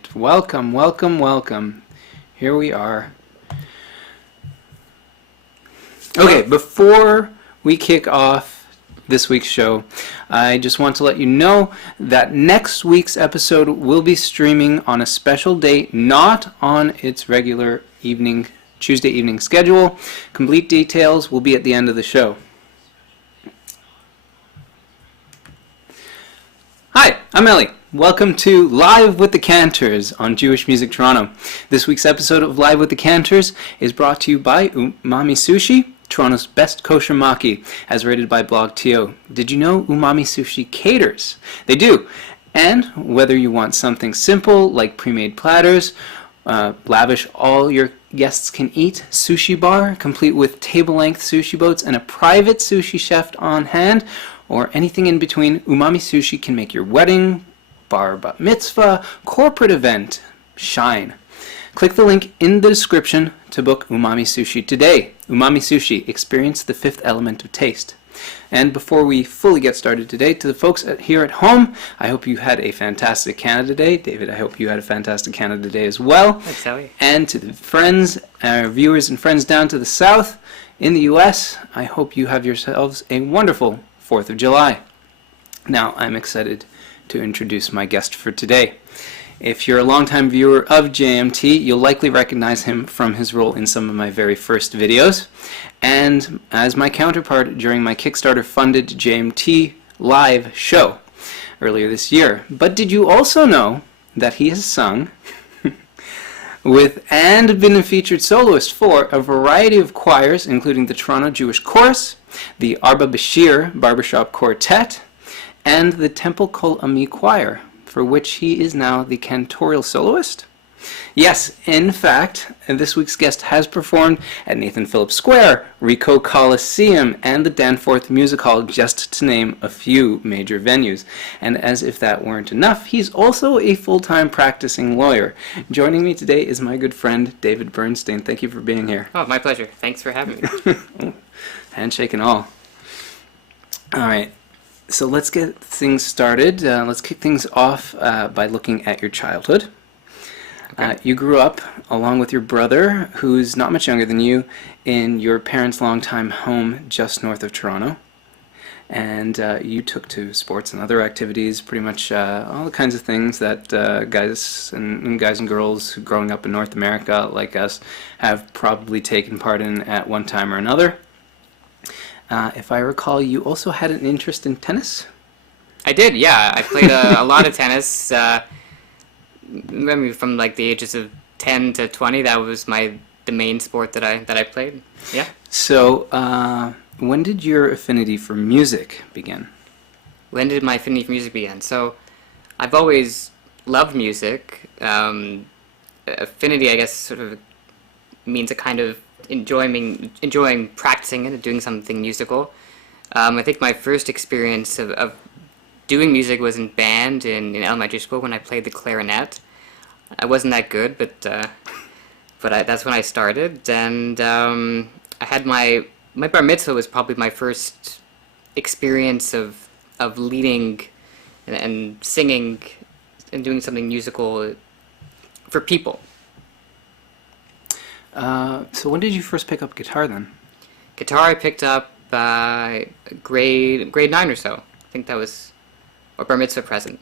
right. Welcome, welcome, welcome. Here we are. Okay, before we kick off this week's show, I just want to let you know that next week's episode will be streaming on a special date, not on its regular Tuesday evening schedule. Complete details will be at the end of the show. Hi, I'm Eli. Welcome to Live with the Cantors on Jewish Music Toronto. This week's episode of Live with the Cantors is brought to you by Umami Sushi, Toronto's best kosher maki, as rated by BlogTO. Did you know Umami Sushi caters? They do. And whether you want something simple like pre-made platters, lavish all your guests can eat sushi bar, complete with table-length sushi boats and a private sushi chef on hand, or anything in between, Umami Sushi can make your wedding, bar bat mitzvah, corporate event shine. Click the link in the description to book Umami Sushi today. Umami Sushi, experience the fifth element of taste. And before we fully get started today, to the folks here at home, I hope you had a fantastic Canada Day. David, I hope you had a fantastic Canada Day as well. Thanks, Ellie. And to the friends, our viewers and friends down to the south in the U.S., I hope you have yourselves a wonderful 4th of July. Now, I'm excited to introduce my guest for today. If you're a longtime viewer of JMT, you'll likely recognize him from his role in some of my very first videos, and as my counterpart during my Kickstarter-funded JMT live show earlier this year. But did you also know that he has sung with and been a featured soloist for a variety of choirs, including the Toronto Jewish Chorus, the Arba Bashir Barbershop Quartet, and the Temple Kol Ami Choir, for which he is now the Cantorial Soloist? Yes, in fact, this week's guest has performed at Nathan Phillips Square, Ricoh Coliseum, and the Danforth Music Hall, just to name a few major venues. And as if that weren't enough, he's also a full-time practicing lawyer. Joining me today is my good friend, David Bernstein. Thank you for being here. Oh, my pleasure. Thanks for having me. Handshake and all. All right. So let's get things started. Let's kick things off by looking at your childhood. Okay. You grew up, along with your brother, who's not much younger than you, in your parents' longtime home just north of Toronto. And you took to sports and other activities, pretty much all the kinds of things that guys and girls growing up in North America like us have probably taken part in at one time or another. If I recall, you also had an interest in tennis? I did, yeah. I played a lot of tennis. Maybe from like the ages of 10 to 20, that was the main sport that I played. Yeah. So, when did your affinity for music begin? When did my affinity for music begin? So, I've always loved music. Affinity, I guess, sort of means a kind of enjoying practicing it and doing something musical. I think my first experience of doing music was in band in elementary school when I played the clarinet. I wasn't that good, but that's when I started. And I had my bar mitzvah was probably my first experience of leading and singing and doing something musical for people. So when did you first pick up guitar then? Guitar I picked up grade 9 or so. I think that was a bar mitzvah present.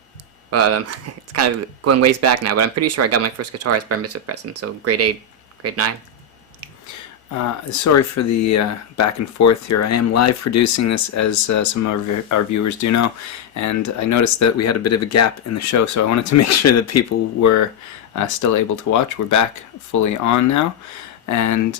It's kind of going ways back now, but I'm pretty sure I got my first guitar as bar mitzvah present, so grade 8, grade 9. Sorry for the back and forth here. I am live producing this, as some of our viewers do know, and I noticed that we had a bit of a gap in the show, so I wanted to make sure that people were still able to watch. We're back fully on now, and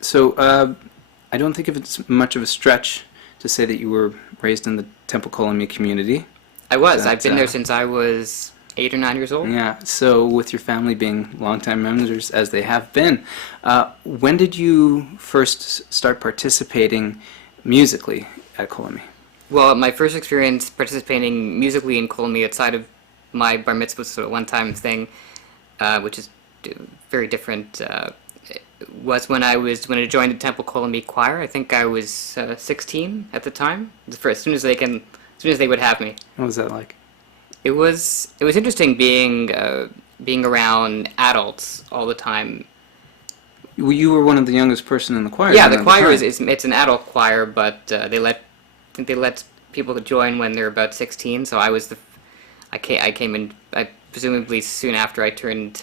so I don't think it's much of a stretch to say that you were raised in the Temple Kol Ami community. I was. I've been there since I was 8 or 9 years old. Yeah, so with your family being longtime members, as they have been, when did you first start participating musically at Kol Ami? Well, my first experience participating musically in Kol Ami outside of my bar mitzvah was sort of one-time thing, which is very different, was when I joined the Temple Kol Ami choir. I think I was 16 at the time. As soon as they would have me. What was that like? It was interesting being around adults all the time. You were one of the youngest person in the choir. Yeah, then the at choir time. is it's an adult choir, but I think they let people join when they're about 16. So I came in presumably soon after I turned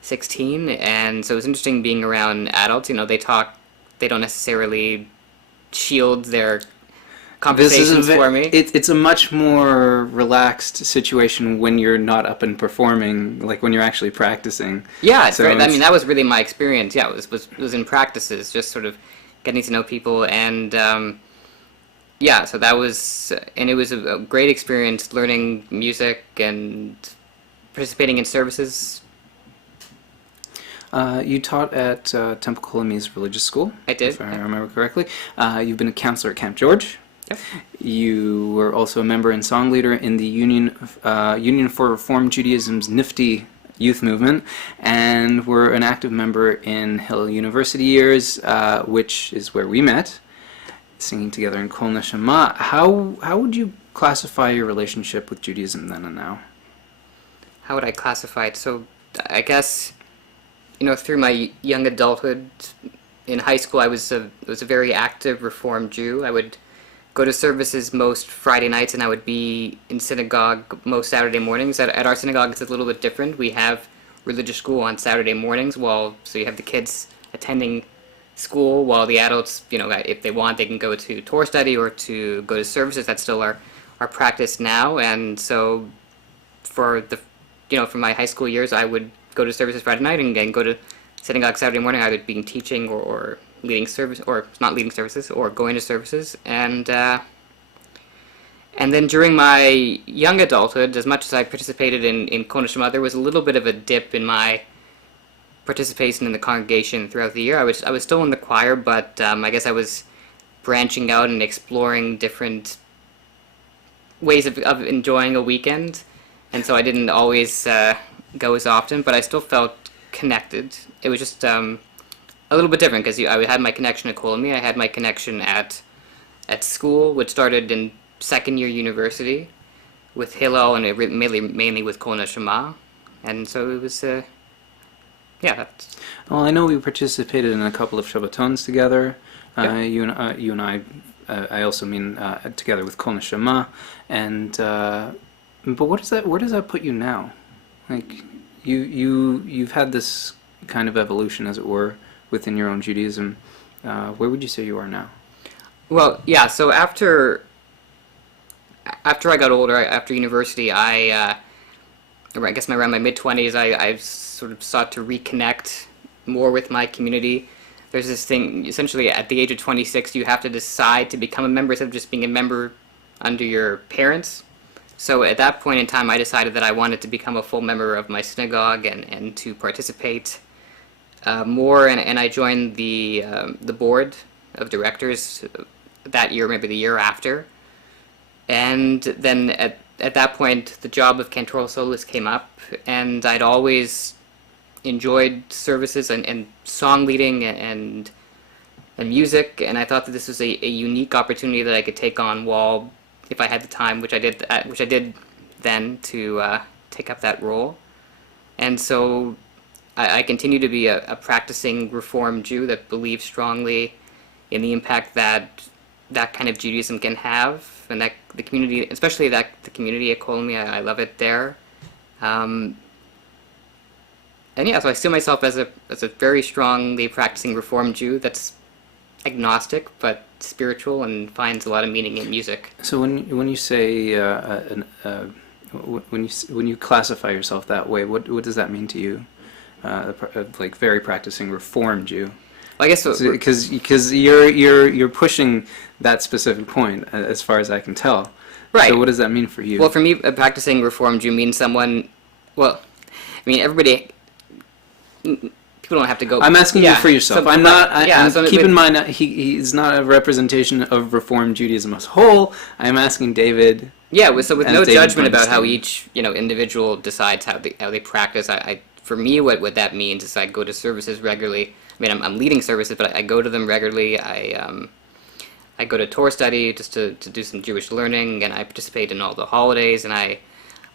16, and so it was interesting being around adults. You know, they don't necessarily shield their conversations for me. It's a much more relaxed situation when you're not up and performing, like when you're actually practicing. Yeah, So I mean, that was really my experience. Yeah, it was in practices, just sort of getting to know people, and yeah, so that was, and it was a great experience learning music and participating in services. You taught at Temple Kol Ami's religious school. I did. If I remember correctly. You've been a counselor at Camp George. Yep. You were also a member and song leader in the Union for Reform Judaism's Nifty youth movement, and were an active member in Hill University years, which is where we met, singing together in Kol Neshama. How would you classify your relationship with Judaism then and now? How would I classify it? So I guess, you know, through my young adulthood, in high school, I was a very active Reformed Jew. I would go to services most Friday nights, and I would be in synagogue most Saturday mornings. At our synagogue, it's a little bit different. We have religious school on Saturday mornings, so you have the kids attending school, while the adults, you know, if they want, they can go to Torah study or to go to services. That's still our practice now, and so for my high school years, I would go to services Friday night and go to synagogue Saturday morning, either being teaching or leading service, or not leading services, or going to services, and then during my young adulthood, as much as I participated in Kol Neshama, there was a little bit of a dip in my participation in the congregation throughout the year. I was still in the choir, but I guess I was branching out and exploring different ways of enjoying a weekend, and so I didn't always go as often, but I still felt connected. It was just a little bit different, because I had my connection at Kol Ami, I had my connection at school, which started in second year university with Hillel, and mainly with Kol Neshama, and so it was yeah. That's... Well, I know we participated in a couple of Shabbatons together. Yep. You and I also mean together with Kol Neshama, and but where does that put you now? Like you've had this kind of evolution, as it were, within your own Judaism. Where would you say you are now? Well, yeah. So after I got older, after university, I guess around my mid-20s, I sort of sought to reconnect more with my community. There's this thing, essentially, at the age of 26, you have to decide to become a member instead of just being a member under your parents. So at that point in time, I decided that I wanted to become a full member of my synagogue and to participate more, and I joined the board of directors that year, maybe the year after. And then at that point, the job of Cantorial Soloist came up, and I'd always enjoyed services and song leading and music, and I thought that this was a unique opportunity that I could take on if I had the time, which I did then, to take up that role. And so I continue to be a practicing Reformed Jew that believes strongly in the impact that kind of Judaism can have, and that the community, especially the community at Kol Ami, I love it there. And yeah, so I see myself as a very strongly practicing Reformed Jew that's agnostic but spiritual and finds a lot of meaning in music. So when you say when you classify yourself that way, what does that mean to you? Like very practicing Reformed Jew. Well, I guess because you're pushing that specific point, as far as I can tell. Right. So what does that mean for you? Well, for me, a practicing Reformed Jew means someone. Well, I mean, everybody. People don't have to go. I'm asking you for yourself. I'm not. Keep in mind, he's not a representation of Reformed Judaism as a whole. I'm asking David. Yeah, so with no David judgment about how Bernstein. each individual decides how they practice. For me, what that means is I go to services regularly. I mean, I'm leading services, but I go to them regularly. I go to Torah study just to do some Jewish learning, and I participate in all the holidays, and I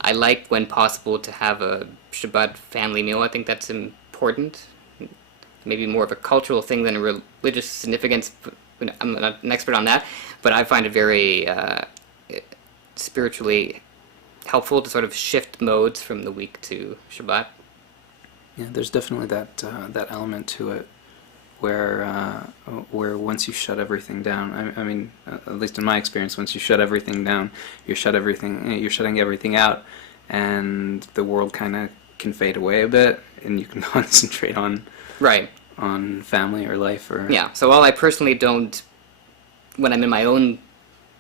I like, when possible, to have a Shabbat family meal. I think that's important. Maybe more of a cultural thing than a religious significance. I'm not an expert on that, but I find it very spiritually helpful to sort of shift modes from the week to Shabbat. Yeah, there's definitely that element to it, where once you shut everything down, I mean, at least in my experience, once you shut everything down, you're shutting everything out, and the world kind of can fade away a bit, and you can concentrate on Right. on family or life or Yeah. So while I personally don't, when I'm in my own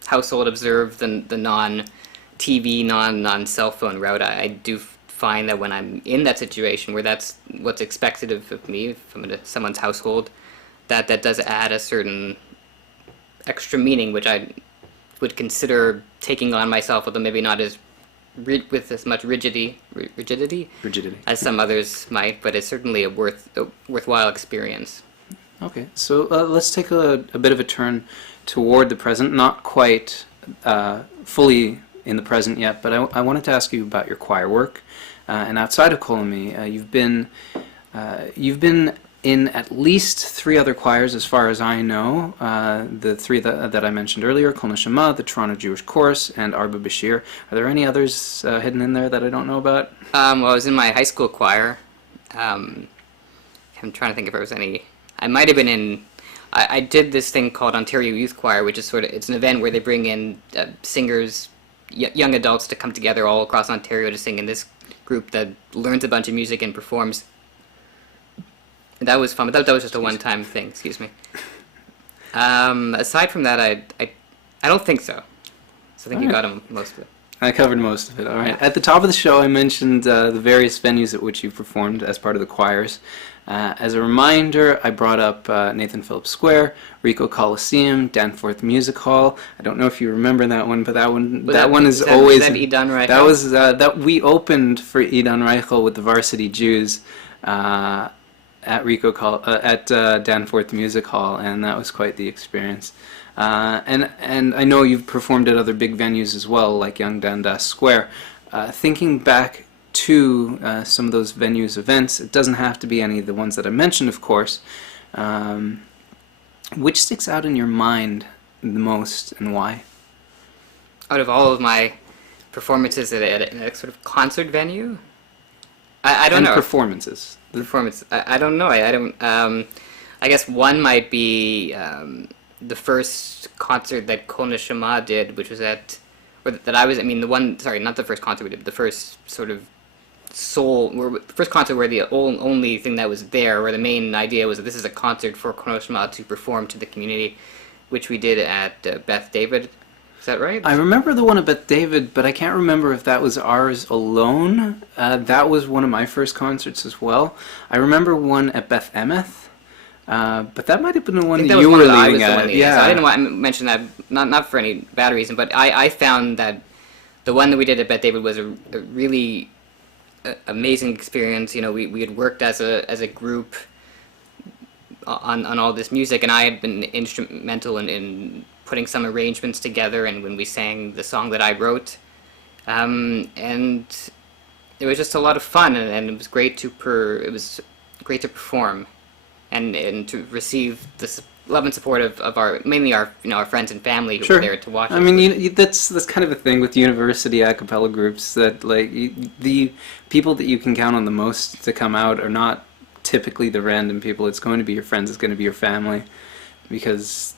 household, observe the non-TV, non-cell phone route, I do find that when I'm in that situation where that's what's expected of me from someone's household, that does add a certain extra meaning, which I would consider taking on myself, although maybe not as with as much rigidity as some others might, but it's certainly a worthwhile experience. Okay, so let's take a bit of a turn toward the present, not quite fully in the present yet, but I wanted to ask you about your choir work. And outside of Kol Ami, you've been in at least 3 other choirs, as far as I know. The 3 that I mentioned earlier: Kol Neshama, the Toronto Jewish Chorus, and Arba Bashir. Are there any others hidden in there that I don't know about? Well, I was in my high school choir. I'm trying to think if there was any. I might have been in. I did this thing called Ontario Youth Choir, which is it's an event where they bring in singers, young adults, to come together all across Ontario to sing in this group that learns a bunch of music and performs. And that was fun, but that was just a one-time thing. Excuse me. Aside from that, I don't think so. So I think you got most of it. I covered most of it. All right. At the top of the show, I mentioned the various venues at which you performed as part of the choirs. As a reminder, I brought up Nathan Phillips Square, Ricoh Coliseum, Danforth Music Hall. I don't know if you remember that one, but that one is always. Was that Edon Reichel? That was that we opened for Edon Reichel with the Varsity Jews at Danforth Music Hall, and that was quite the experience. And I know you've performed at other big venues as well, like Young Dundas Square. Thinking back to some of those venues' events, it doesn't have to be any of the ones that I mentioned, of course. Which sticks out in your mind the most, and why? Out of all of my performances at a sort of concert venue, I don't know. Performances. Performance. I don't know. I don't. I guess one might be the first concert that Kol Neshama did, which was at, or that I was. I mean, the one. Sorry, not the first concert we did. But the first sort of the first concert where the only thing that was there, where the main idea was that this is a concert for Kol Neshama to perform to the community, which we did at Beth David. Is that right? I remember the one at Beth David, but I can't remember if that was ours alone. That was one of my first concerts as well. I remember one at Beth Emeth, but that might have been the one that you were leading at. Yeah, so I didn't want to mention that, not for any bad reason, but I found that the one that we did at Beth David was a really amazing experience. You know, we had worked as a group on all this music, and I had been instrumental in putting some arrangements together, and when we sang the song that I wrote, and it was just a lot of fun, and it was great to perform, and to receive the love and support of our mainly our friends and family who were there to watch. I mean, that's kind of a thing with university a cappella groups, that like the people that you can count on the most to come out are not typically the random people. It's going to be your friends. It's going to be your family, because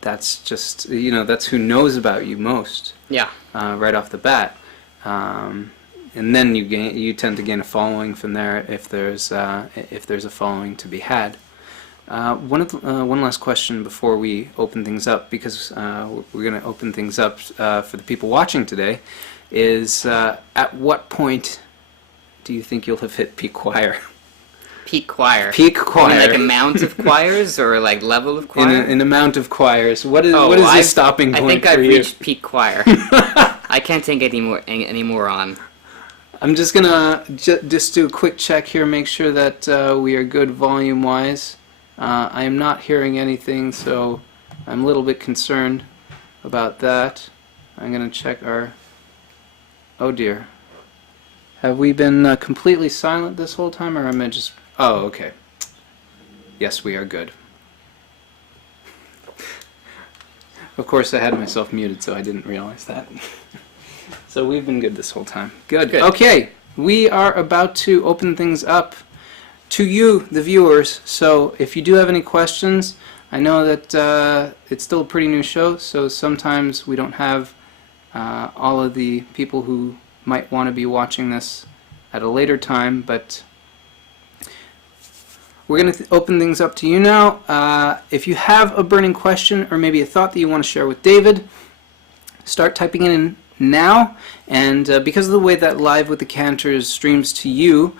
that's just, that's who knows about you most. Yeah. Right off the bat, and then you tend to gain a following from there if there's a following to be had. One last question before we open things up, because we're going to open things up for the people watching today, is at what point do you think you'll have hit peak choir? Peak choir. Peak choir. You mean like amount of choirs or like level of choir? In amount of choirs. What is the stopping point for you? I think I've reached peak choir. I can't take any more on. I'm just gonna just do a quick check here, make sure that we are good volume-wise. I am not hearing anything, so I'm a little bit concerned about that. I'm gonna check our. Oh dear. Have we been completely silent this whole time, or am I just... Oh, okay. Yes, we are good. Of course, I had myself muted, so I didn't realize that. So we've been good this whole time. Good. Okay, we are about to open things up to you, the viewers. So if you do have any questions, I know that it's still a pretty new show, so sometimes we don't have all of the people who might want to be watching this at a later time, but we're going to open things up to you now. If you have a burning question or maybe a thought that you want to share with David, start typing it in now. And because of the way that Live with the Cantors streams to you,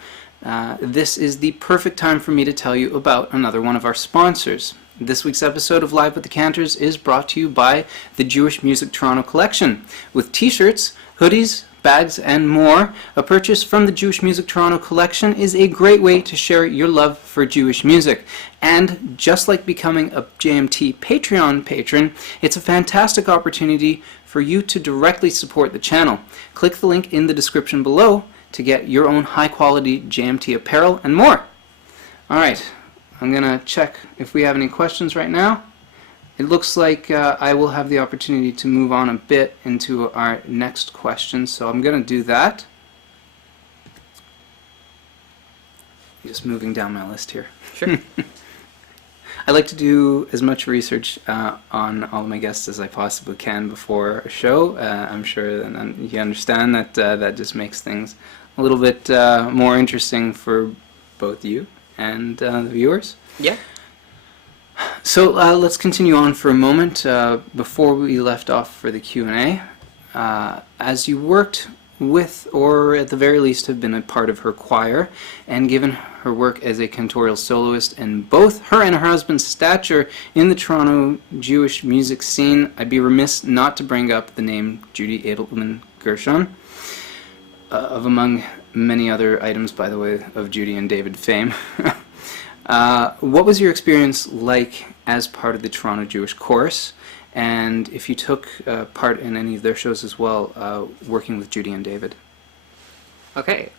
this is the perfect time for me to tell you about another one of our sponsors. This week's episode of Live with the Cantors is brought to you by the Jewish Music Toronto collection. With t-shirts, hoodies, bags, and more, a purchase from the Jewish Music Toronto collection is a great way to share your love for Jewish music. And just like becoming a JMT Patreon patron, it's a fantastic opportunity for you to directly support the channel. Click the link in the description below to get your own high-quality JMT apparel and more. Alright, I'm going to check if we have any questions right now. It looks like I will have the opportunity to move on a bit into our next question, so I'm going to do that. Just moving down my list here. Sure. I like to do as much research on all of my guests as I possibly can before a show. I'm sure and you understand that that just makes things a little bit more interesting for both you and the viewers. Yeah. So let's continue on for a moment before we left off for the Q&A. As you worked with, or at the very least have been a part of her choir, and given her work as a cantorial soloist and both her and her husband's stature in the Toronto Jewish music scene, I'd be remiss not to bring up the name Judy Edelman Gershon, of among many other items, by the way, of Judy and David fame. What was your experience like as part of the Toronto Jewish Chorus, and if you took part in any of their shows as well, working with Judy and David? Okay.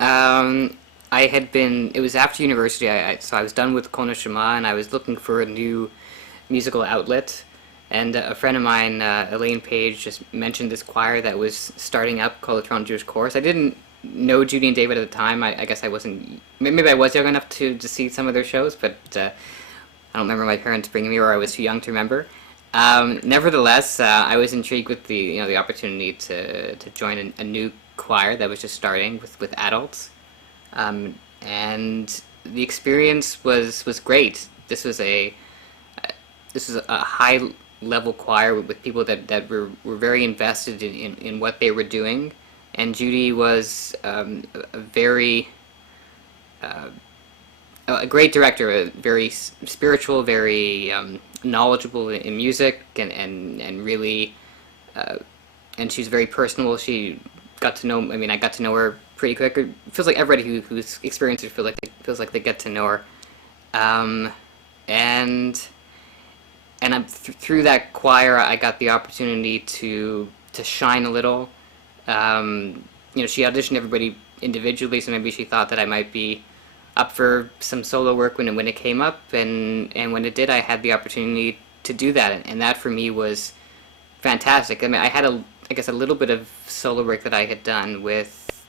I had been, it was after university, so I was done with Kol Neshama, and I was looking for a new musical outlet, and a friend of mine, Elaine Page, just mentioned this choir that was starting up called the Toronto Jewish Chorus. I didn't know Judy and David at the time. I guess I wasn't, maybe I was young enough to see some of their shows, but I don't remember my parents bringing me, or I was too young to remember. Nevertheless, I was intrigued with the opportunity to join a new choir that was just starting with adults, and the experience was great. This was a high level choir with people that were very invested in what they were doing, and Judy was a great director, very spiritual, very knowledgeable in music, and really, and she's very personable. She got to know. I mean, I got to know her pretty quick. It feels like everybody who's experienced it feels like they get to know her, and I'm through that choir, I got the opportunity to shine a little. She auditioned everybody individually, so maybe she thought that I might be up for some solo work when it came up, and when it did, I had the opportunity to do that, and that for me was fantastic. I mean, I had I guess a little bit of solo work that I had done with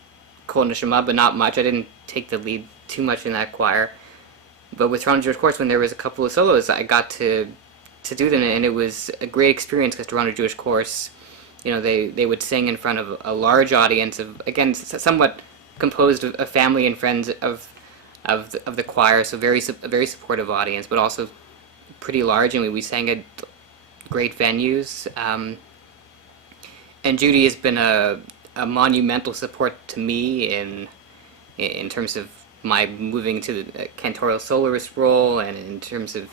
Kol Neshama, but not much. I didn't take the lead too much in that choir. But with Toronto Jewish Chorus, when there was a couple of solos, I got to do them, and it was a great experience because Toronto Jewish Chorus, they would sing in front of a large audience of, again, somewhat composed of family and friends of the choir, so a very supportive audience, but also pretty large, and we sang at great venues. And Judy has been a monumental support to me in terms of my moving to the Cantorial Soloist role, and in terms of,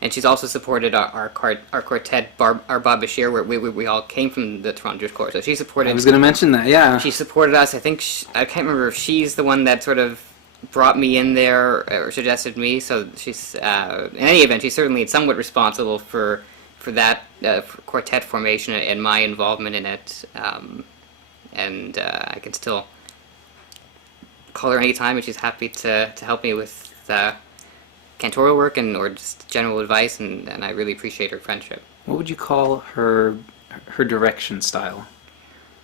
and she's also supported our quartet, our Bob Bashir, where we all came from the Toronto Jewish Chorus. So she supported. I was going to mention that, yeah. She supported us. I think I can't remember if she's the one that sort of brought me in there or suggested me. So she's in any event, she's certainly somewhat responsible for that quartet formation and my involvement in it. And I can still call her anytime, and she's happy to help me with cantorial work or just general advice, and I really appreciate her friendship. What would you call her direction style?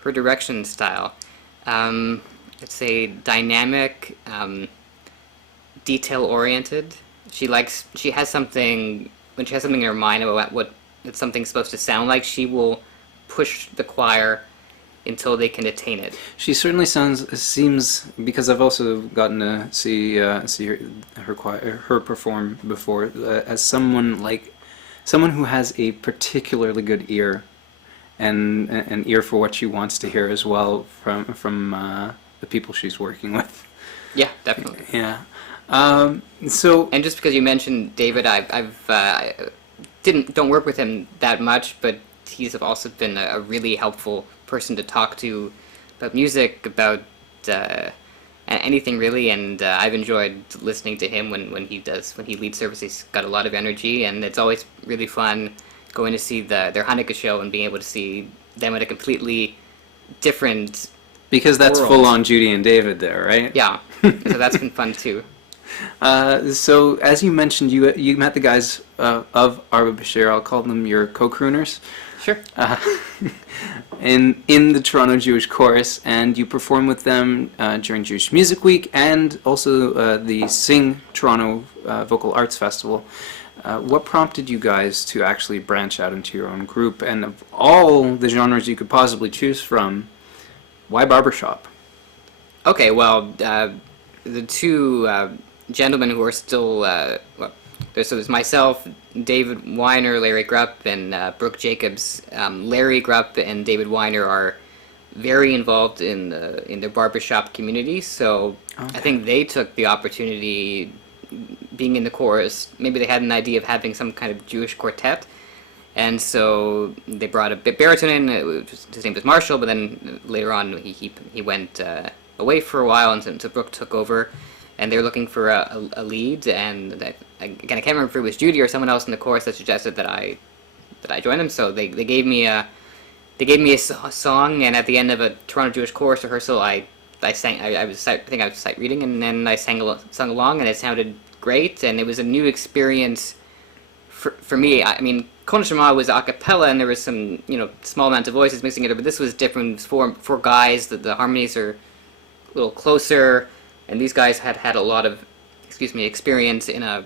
Her direction style, let's say dynamic, detail-oriented. She has something, when she has something in her mind about what something's supposed to sound like, she will push the choir until they can attain it. She certainly seems, because I've also gotten to see her perform before, as someone who has a particularly good ear, and an ear for what she wants to hear as well from the people she's working with. Yeah, definitely. Yeah. So. And just because you mentioned David, I don't work with him that much, but he's also been a really helpful person to talk to about music, about anything really, and I've enjoyed listening to him when he leads service. He's got a lot of energy, and it's always really fun going to see their Hanukkah show and being able to see them at a completely different because that's world. Full on Judy and David there, right? Yeah, so that's been fun too. So as you mentioned, you met the guys of Arba Bashir. I'll call them your co-crooners. Sure. In the Toronto Jewish Chorus, and you perform with them during Jewish Music Week and also the Sing Toronto Vocal Arts Festival. What prompted you guys to actually branch out into your own group? And of all the genres you could possibly choose from, why barbershop? Okay, well, the two gentlemen who are still there's myself, David Weiner, Larry Grupp, and Brooke Jacobs. Larry Grupp and David Weiner are very involved in the barbershop community, so okay. I think they took the opportunity, being in the chorus, maybe they had an idea of having some kind of Jewish quartet, and so they brought a baritone in. His name was Marshall, but then later on he went away for a while, and so Brooke took over. And they were looking for a lead, and again, I can't remember if it was Judy or someone else in the chorus that suggested that I join them. So they gave me a song, and at the end of a Toronto Jewish chorus rehearsal, I sang. I think I was sight reading, and then I sung along, and it sounded great, and it was a new experience for me. I mean, Kol Shema was a cappella, and there was some small amount of voices mixing it, but this was different. It was four guys. The harmonies are a little closer. And these guys had a lot of, experience in a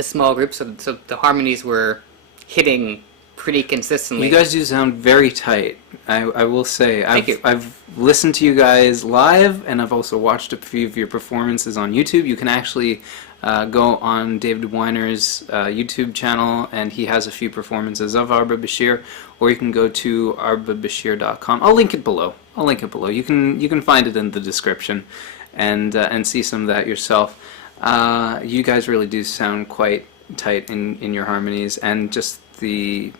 small group, so the harmonies were hitting pretty consistently. You guys do sound very tight. I will say. Thank you. I've listened to you guys live, and I've also watched a few of your performances on YouTube. You can actually go on David Weiner's YouTube channel, and he has a few performances of Arba Bashir, or you can go to arbabashir.com. I'll link it below. You can find it in the description. And see some of that yourself. You guys really do sound quite tight in your harmonies and just the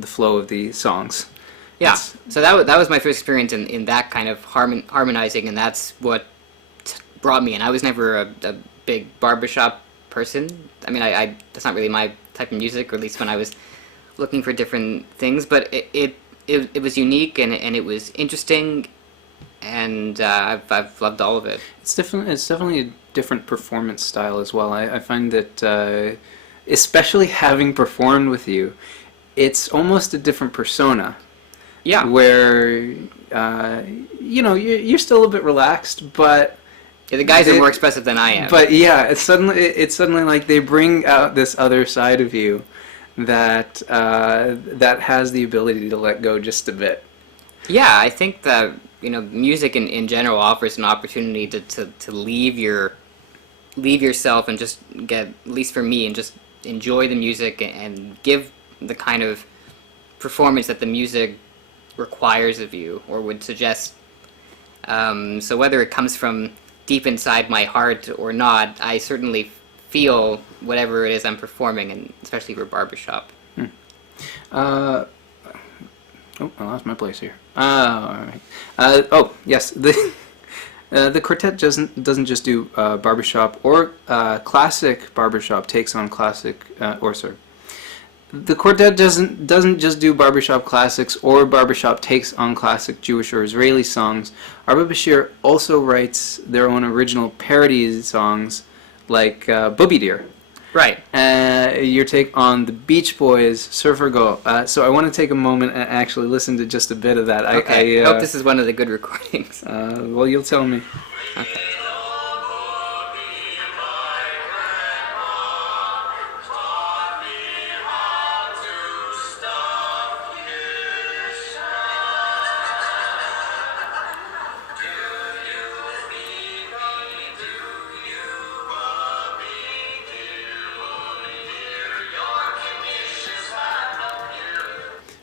flow of the songs. Yeah, so that was my first experience in that kind of harmonizing, and that's what brought me in. I was never a big barbershop person. I mean, I that's not really my type of music, or at least when I was looking for different things. But it was unique and it was interesting. And I've loved all of it. It's definitely a different performance style as well. I find that, especially having performed with you, it's almost a different persona. Yeah. Where you're still a bit relaxed, but yeah, the guys are more expressive than I am. But yeah, it's suddenly like they bring out this other side of you that has the ability to let go just a bit. Yeah, I think that music in general offers an opportunity to leave yourself and just get, at least for me, and just enjoy the music and give the kind of performance that the music requires of you or would suggest. So whether it comes from deep inside my heart or not, I certainly feel whatever it is I'm performing, and especially for barbershop. Oh, I lost my place here. All right. Yes. The quartet doesn't just do barbershop or classic barbershop takes on classic the quartet doesn't just do barbershop classics or barbershop takes on classic Jewish or Israeli songs. Arba Bashir also writes their own original parody songs, like Booby Deer. Right. Your take on the Beach Boys' Surfer Go. So I want to take a moment and actually listen to just a bit of that. Okay. I hope this is one of the good recordings. Well, you'll tell me. Okay.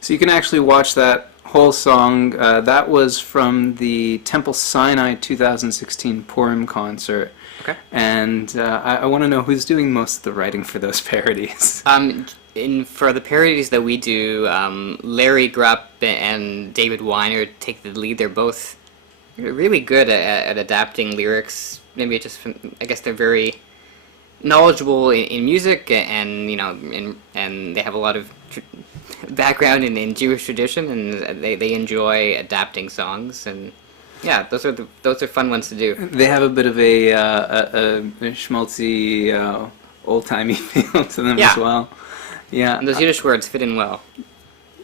So you can actually watch that whole song. That was from the Temple Sinai 2016 Purim concert. Okay. And I want to know who's doing most of the writing for those parodies. For the parodies that we do, Larry Grupp and David Weiner take the lead. They're both really good at adapting lyrics. Maybe just I guess they're very knowledgeable in music, and and they have a lot of background in Jewish tradition, and they enjoy adapting songs, and yeah, those are fun ones to do. They have a bit of a schmaltzy, old-timey feel to them as well. Yeah, And those Yiddish words fit in well.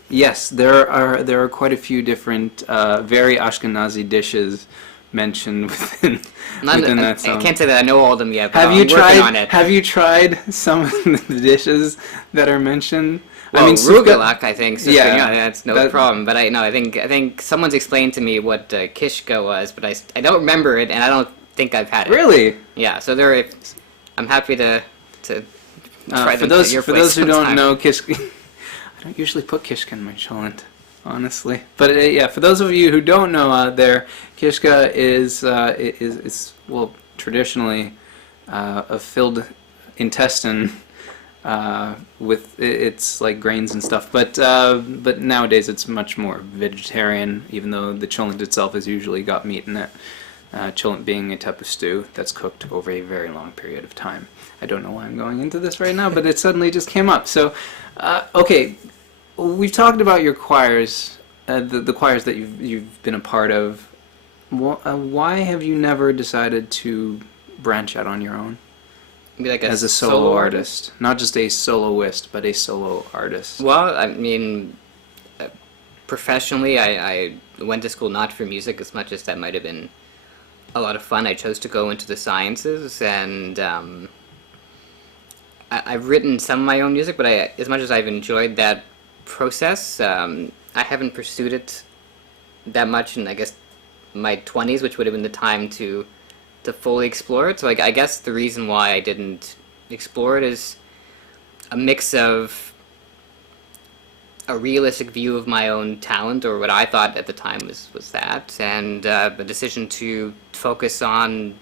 Yes, there are quite a few different, very Ashkenazi dishes mentioned within that song. I can't say that I know all of them yet, but Have I'm you working tried? on it. Have you tried some of the dishes that are mentioned? Well, I mean, rugelach, I think. So Yeah, that's no problem. But I think someone's explained to me what kishka was, but I don't remember it, and I don't think I've had it. Really? Yeah. So I'm happy to try for them those at your for place those who sometime. don't know, kishka. I don't usually put kishka in my cholent, honestly. But yeah, for those of you who don't know out there, kishka is well traditionally a filled intestine. With it's like grains and stuff, but nowadays it's much more vegetarian. Even though the cholent itself has usually got meat in it, cholent being a type of stew that's cooked over a very long period of time. I don't know why I'm going into this right now, but it suddenly just came up. So, okay, we've talked about your choirs, the choirs that you've been a part of. Why have you never decided to branch out on your own? Be like As a solo artist, not just a soloist, but a solo artist. Well, I mean, professionally, I went to school not for music as much as that might have been a lot of fun. I chose to go into the sciences, and I've written some of my own music, but as much as I've enjoyed that process, I haven't pursued it that much in, I guess, my 20s, which would have been the time to fully explore it. So I guess the reason why I didn't explore it is a mix of a realistic view of my own talent, or what I thought at the time was that, and the decision to focus on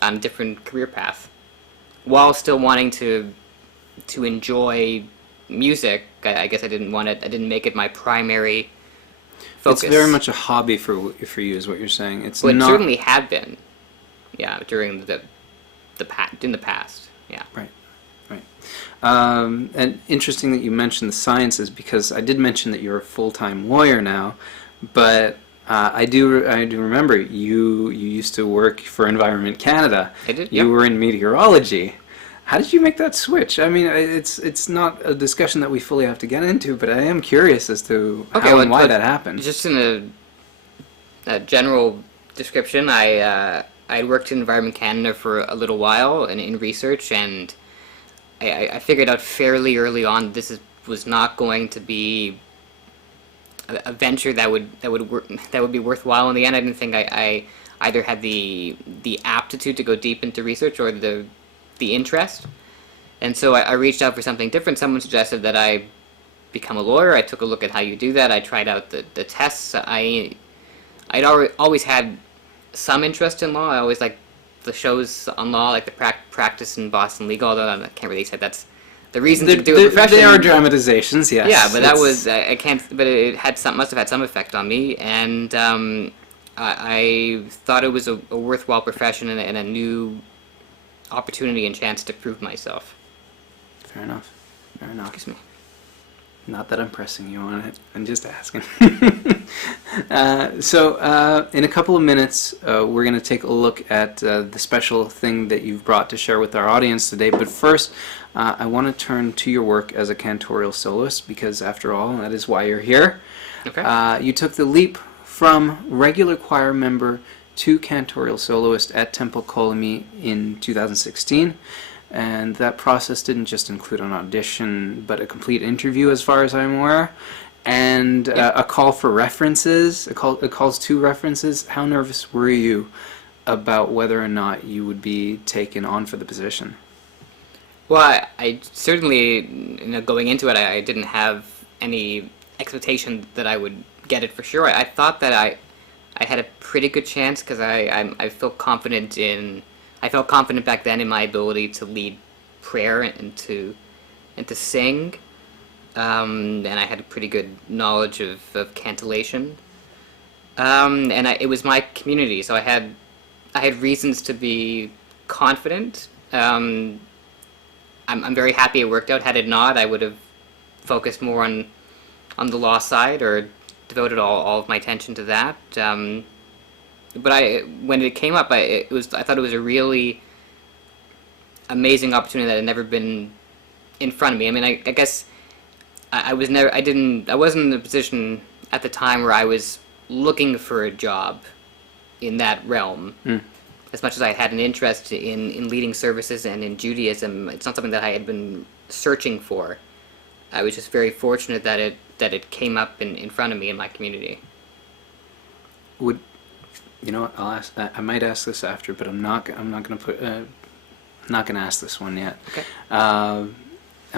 a different career path while still wanting to enjoy music. I guess I didn't make it my primary focus. It's very much a hobby for you, is what you're saying. It certainly had been, yeah, during in the past, yeah. Right. And interesting that you mentioned the sciences, because I did mention that you're a full-time lawyer now, but I do remember you used to work for Environment Canada. I did. You were in meteorology. How did you make that switch? I mean, it's not a discussion that we fully have to get into, but I am curious as to how and why that happened. Just in a general description, I worked in Environment Canada for a little while in research, and I figured out fairly early on this was not going to be a venture that would be worthwhile in the end. I didn't think I either had the aptitude to go deep into research or the interest, and so I reached out for something different. Someone suggested that I become a lawyer. I took a look at how you do that. I tried out the tests. I'd always had some interest in law. I always liked the shows on law, like the practice in Boston Legal, although I can't really say that's the reason to do it professionally. There are dramatizations, yes. Yeah, but that was, I can't, but it must have had some effect on me, and I thought it was a worthwhile profession and a new opportunity and chance to prove myself. Fair enough. Fair enough. Excuse me. Not that I'm pressing you on it. I'm just asking. So in a couple of minutes, we're going to take a look at the special thing that you've brought to share with our audience today. But first, I want to turn to your work as a cantorial soloist, because after all, that is why you're here. Okay. You took the leap from regular choir member to cantorial soloist at Temple Kol Ami in 2016. And that process didn't just include an audition, but a complete interview, as far as I'm aware, and a call for references. It calls to references. How nervous were you about whether or not you would be taken on for the position? Well, I certainly, going into it, I didn't have any expectation that I would get it for sure. I thought that I had a pretty good chance, because I felt confident back then in my ability to lead prayer and to sing, and I had a pretty good knowledge of cantillation, and it was my community, so I had reasons to be confident. I'm very happy it worked out. Had it not, I would have focused more on the law side, or devoted all of my attention to that. But when it came up, I thought it was a really amazing opportunity that had never been in front of me. I mean, I guess I wasn't in a position at the time where I was looking for a job in that realm. As much as I had an interest in leading services and in Judaism, it's not something that I had been searching for. I was just very fortunate that it came up in front of me in my community. You know what? I'll ask. I might ask this after, but I'm not going to ask this one yet. Okay. I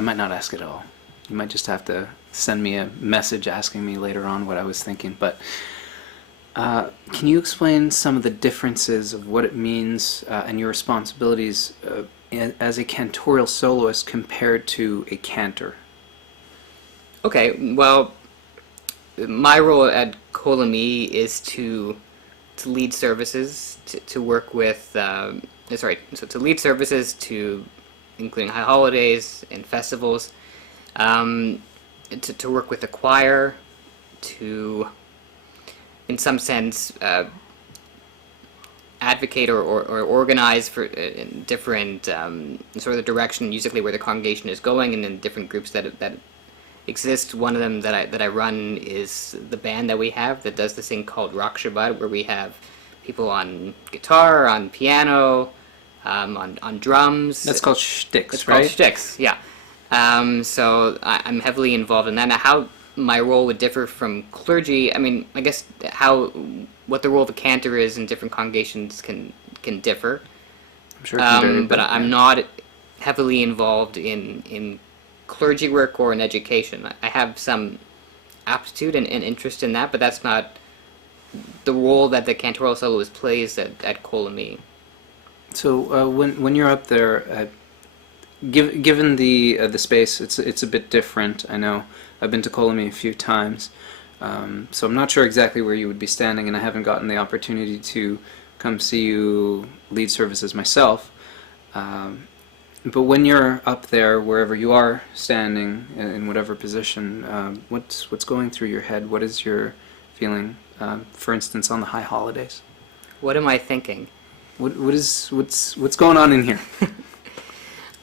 might not ask it at all. You might just have to send me a message asking me later on what I was thinking. But can you explain some of the differences of what it means and your responsibilities as a cantorial soloist compared to a cantor? Okay. Well, my role at Kol Ami is to lead services, to work with, to lead services, including high holidays and festivals, to work with the choir, to, in some sense, advocate or organize for different sort of the direction musically where the congregation is going, and in different groups that exist. One of them that I run is the band that we have that does this thing called Rock Shabbat, where we have people on guitar, on piano, on drums. That's called shticks, it's right? Called shticks, yeah. So I'm heavily involved in that. Now, how my role would differ from clergy, I mean, I guess what the role of a cantor is in different congregations can differ. I'm sure it can vary, but I'm not heavily involved in clergy work or in education. I have some aptitude and interest in that, but that's not the role that the cantorial soloist plays at Kol Ami. So when you're up there, given the space, it's a bit different. I know I've been to Kol Ami a few times, so I'm not sure exactly where you would be standing, and I haven't gotten the opportunity to come see you lead services myself. But when you're up there, wherever you are standing, in whatever position, what's going through your head? What is your feeling? For instance, on the high holidays. What am I thinking? What's going on in here?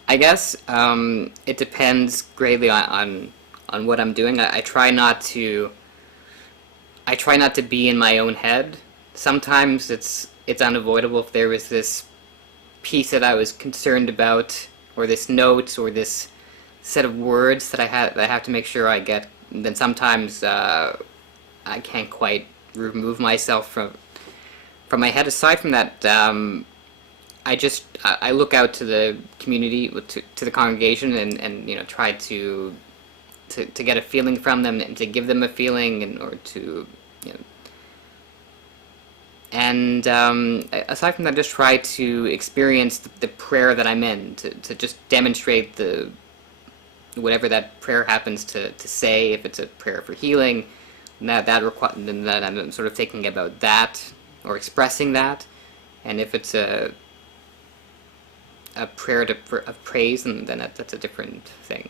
I guess it depends greatly on what I'm doing. I try not to be in my own head. Sometimes it's unavoidable. If there was this piece that I was concerned about, or this note, or this set of words that I have to make sure I get, then sometimes I can't quite remove myself from my head. Aside from that, I look out to the community, to the congregation, and try to get a feeling from them, and to give them a feeling, and aside from that, just try to experience the prayer that I'm in, to just demonstrate whatever that prayer happens to say. If it's a prayer for healing, then I'm sort of thinking about that, or expressing that. And if it's a prayer of praise, then that's a different thing.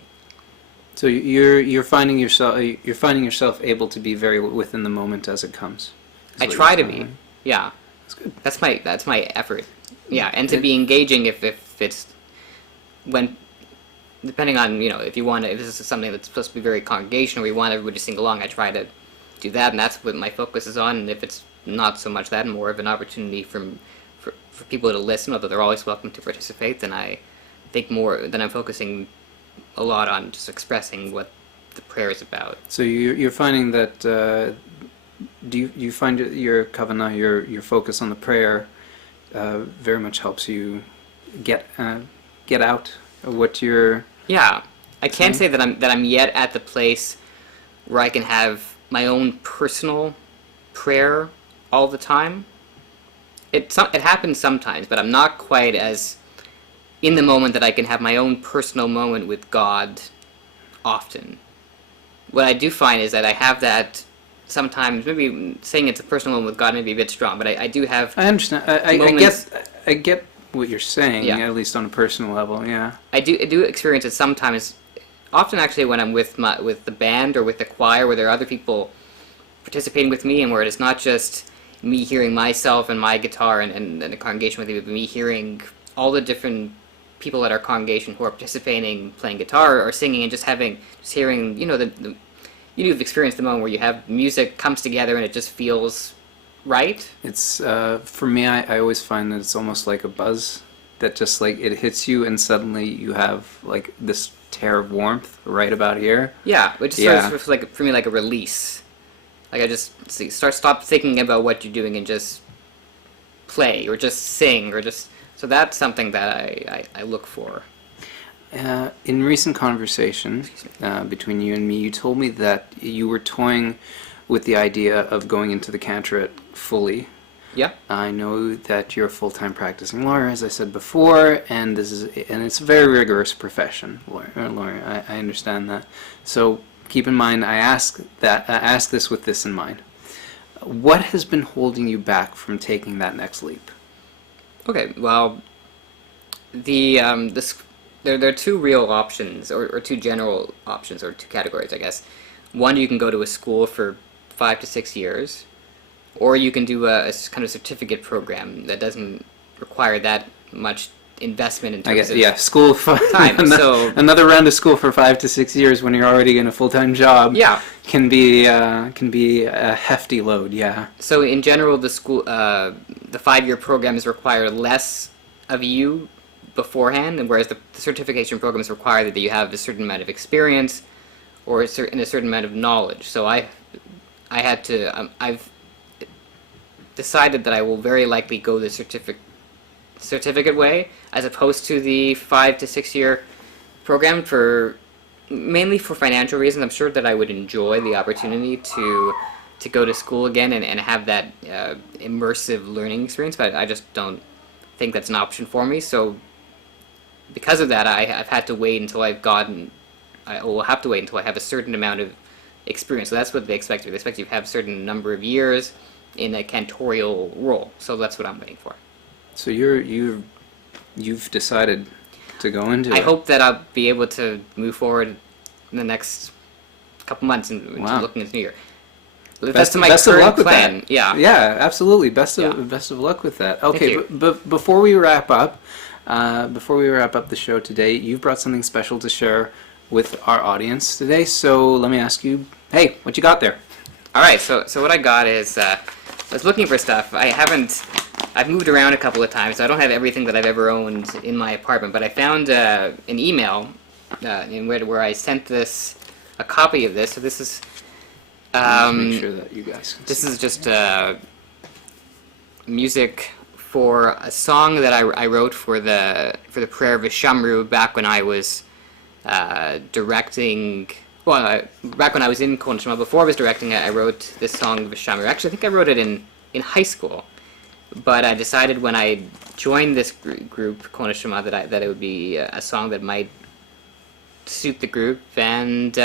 So you're finding yourself able to be very within the moment as it comes. I try to be. Yeah. That's good. That's my effort. Yeah, and to be engaging if it's when depending on if this is something that's supposed to be very congregational, we want everybody to sing along. I try to do that, and that's what my focus is on. And if it's not so much that, and more of an opportunity for people to listen, although they're always welcome to participate, then I think then I'm focusing a lot on just expressing what the prayer is about. So you're finding that do you find your kavanah, your focus on the prayer, very much helps you get out what you're. Yeah, I can't say that I'm yet at the place where I can have my own personal prayer all the time. It happens sometimes, but I'm not quite as in the moment that I can have my own personal moment with God often. What I do find is that I have that sometimes. Maybe saying it's a personal moment with God may be a bit strong, but I do have. I understand. I get what you're saying, Yeah. at least on a personal level. Yeah. I do experience it sometimes. Often, actually, when I'm with the band or with the choir, where there are other people participating with me, and where it's not just me hearing myself and my guitar and the congregation with me, but me hearing all the different people at our congregation who are participating, playing guitar or singing, and just hearing, you've experienced the moment where you have music comes together and it just feels right. It's for me. I always find that it's almost like a buzz that just like it hits you, and suddenly you have like this tear of warmth right about here. Yeah, it just sort of like for me like a release. Like I just stop thinking about what you're doing and just play or just sing or just. So that's something that I look for. In recent conversation between you and me, you told me that you were toying with the idea of going into the cantorate fully. Yeah. I know that you're a full-time practicing lawyer, as I said before, and it's a very rigorous profession, lawyer. I understand that. So keep in mind, I ask this with this in mind. What has been holding you back from taking that next leap? Okay, well, there are two real options, or two general options, or two categories, I guess. One, you can go to a school for 5 to 6 years, or you can do a kind of certificate program that doesn't require that much investment in terms of school time. So another round of school for 5 to 6 years when you're already in a full-time job. Yeah. Can be a hefty load. Yeah. So in general, the 5-year programs require less of you beforehand, and whereas the certification programs require that you have a certain amount of experience or a certain amount of knowledge. So I've decided that I will very likely go the certificate way, as opposed to the 5 to 6 year program, mainly for financial reasons. I'm sure that I would enjoy the opportunity to go to school again and have that immersive learning experience, but I just don't think that's an option for me. So because of that, I've had to wait until I will have to wait until I have a certain amount of experience. So that's what they expect. They expect you to have a certain number of years in a cantorial role. So that's what I'm waiting for. So you've decided to go into it. I hope that I'll be able to move forward in the next couple months into looking at the new year. That's my current plan. Yeah. Yeah, absolutely. Best of luck with that. Okay, but before we wrap up the show today, you've brought something special to share with our audience today. So let me ask you, hey, what you got there? All right. So what I got is I was looking for stuff. I've moved around a couple of times, so I don't have everything that I've ever owned in my apartment. But I found an email where I sent a copy of this. So this is. Make sure that you guys can this see. is just music for a song that I wrote for the prayer of Vishamru back when I was directing. Well, back when I was in Kol Neshama, before I was directing, I wrote this song Vishamru. Actually, I think I wrote it in high school, but I decided when I joined this group Kol Neshama that it would be a song that might suit the group, and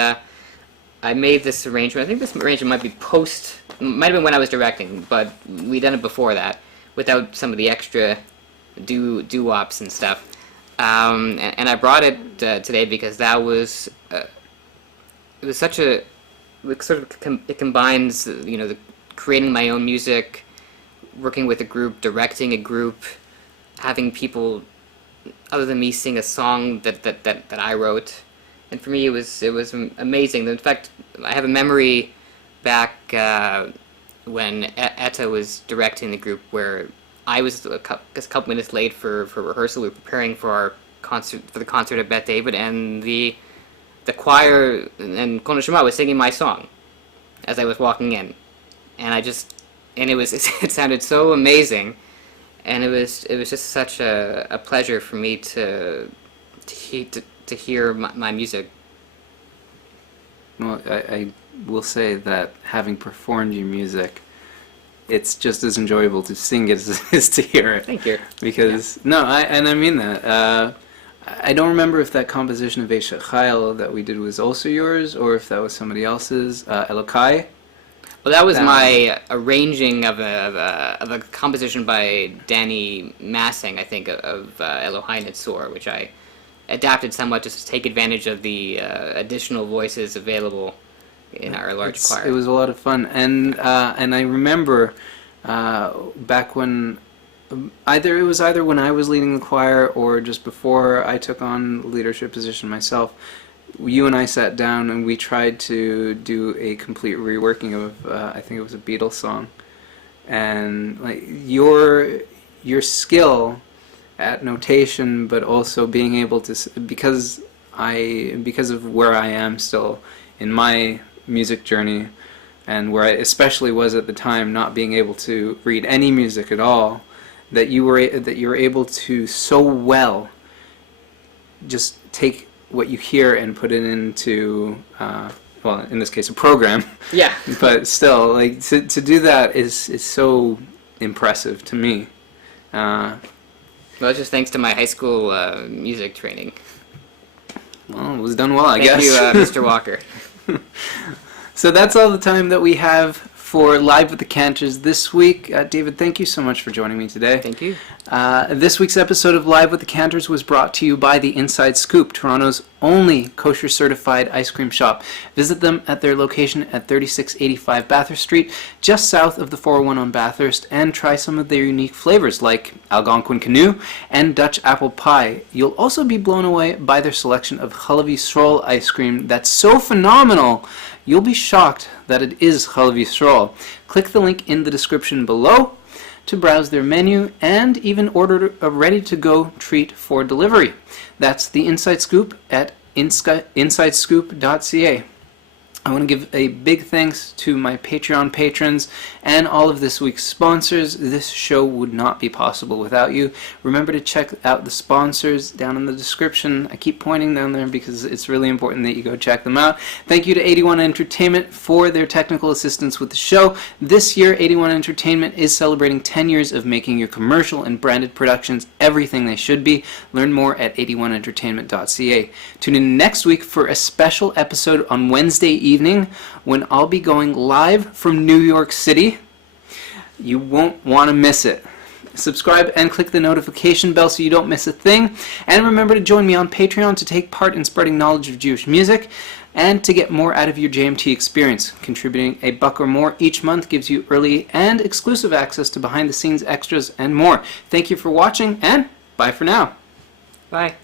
I made this arrangement. I think this arrangement might have been when I was directing, but we done it before that, without some of the extra doo-wops and stuff. And I brought it today because that was was such a it combines the creating my own music, working with a group, directing a group, having people other than me sing a song that I wrote, and for me it was amazing. In fact, I have a memory back when Etta was directing the group where I was a couple minutes late for rehearsal. We were preparing for our concert for the concert at Beth David, and the choir and Kol Neshama was singing my song as I was walking in, and it sounded so amazing, and it was just such a pleasure for me to hear my music. Well, I will say that having performed your music, it's just as enjoyable to sing it as it is to hear it. Thank you. Because I mean that. I don't remember if that composition of Esha Chayil that we did was also yours, or if that was somebody else's. Elokai. Well, that was my arranging of a composition by Danny Massing, I think, of Elohai Nitzor, which I adapted somewhat just to take advantage of the additional voices available in our large choir. It was a lot of fun, and I remember back when either when I was leading the choir or just before I took on the leadership position myself, you and I sat down and we tried to do a complete reworking of I think it was a Beatles song, and like your skill at notation, but also being able to, because of where I am still in my music journey, and where I especially was at the time, not being able to read any music at all, that you were able to so well just take what you hear and put it into well, in this case, a program. Yeah. But still, like to do that is so impressive to me. Well, it's just thanks to my high school music training. Well, it was done well, I guess. Thank you, Mr. Walker. So that's all the time that we have for Live with the Cantors this week. David, thank you so much for joining me today. Thank you. This week's episode of Live with the Cantors was brought to you by the Inside Scoop, Toronto's only kosher-certified ice cream shop. Visit them at their location at 3685 Bathurst Street, just south of the 401 on Bathurst, and try some of their unique flavors like Algonquin Canoe and Dutch Apple Pie. You'll also be blown away by their selection of Chalav Yisrael ice cream that's so phenomenal, you'll be shocked that it is Chalav Yisrael. Click the link in the description below to browse their menu and even order a ready-to-go treat for delivery. That's the Inside Scoop at insidescoop.ca. I want to give a big thanks to my Patreon patrons and all of this week's sponsors. This show would not be possible without you. Remember to check out the sponsors down in the description. I keep pointing down there because it's really important that you go check them out. Thank you to 81 Entertainment for their technical assistance with the show. This year, 81 Entertainment is celebrating 10 years of making your commercial and branded productions everything they should be. Learn more at 81entertainment.ca. Tune in next week for a special episode on Wednesday evening when I'll be going live from New York City. You won't want to miss it. Subscribe and click the notification bell so you don't miss a thing. And remember to join me on Patreon to take part in spreading knowledge of Jewish music and to get more out of your JMT experience. Contributing $1 or more each month gives you early and exclusive access to behind-the-scenes extras and more. Thank you for watching, and bye for now. Bye.